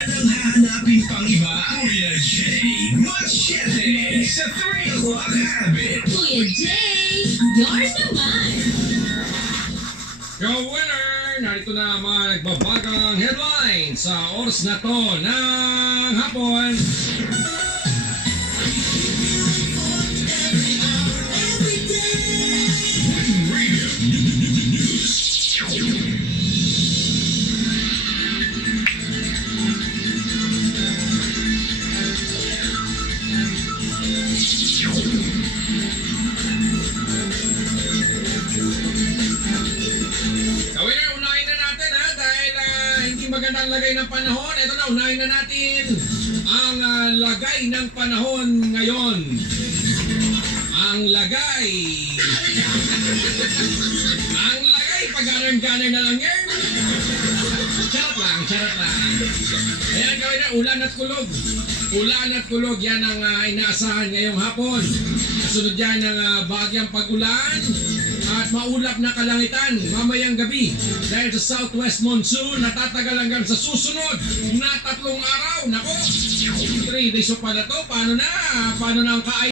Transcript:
Nang hahanapin pang iba, Kuya Jay Machete sa 3 o'clock habit. Kuya Jay, yours naman. Yo winner! Narito na mga nagbabagang headlines sa oras na to ng hapon. Kawin, unahin na natin ha dahil hindi magandang lagay ng panahon. Ito na, unahin na natin ang lagay ng panahon ngayon. Ang lagay. Ang lagay, pag-ganar-ganar na lang yan. Charot lang, charot lang. Ayan, kawin na, ulan at kulog. Ulan at kulog, yan ang inaasahan ngayong hapon. Kasunod yan ng bagyang pag-ulan at maulap na kalangitan mamayang gabi dahil sa southwest monsoon natatagal hanggang sa susunod na 3 araw. Nako, 3 days pala to. Paano na ang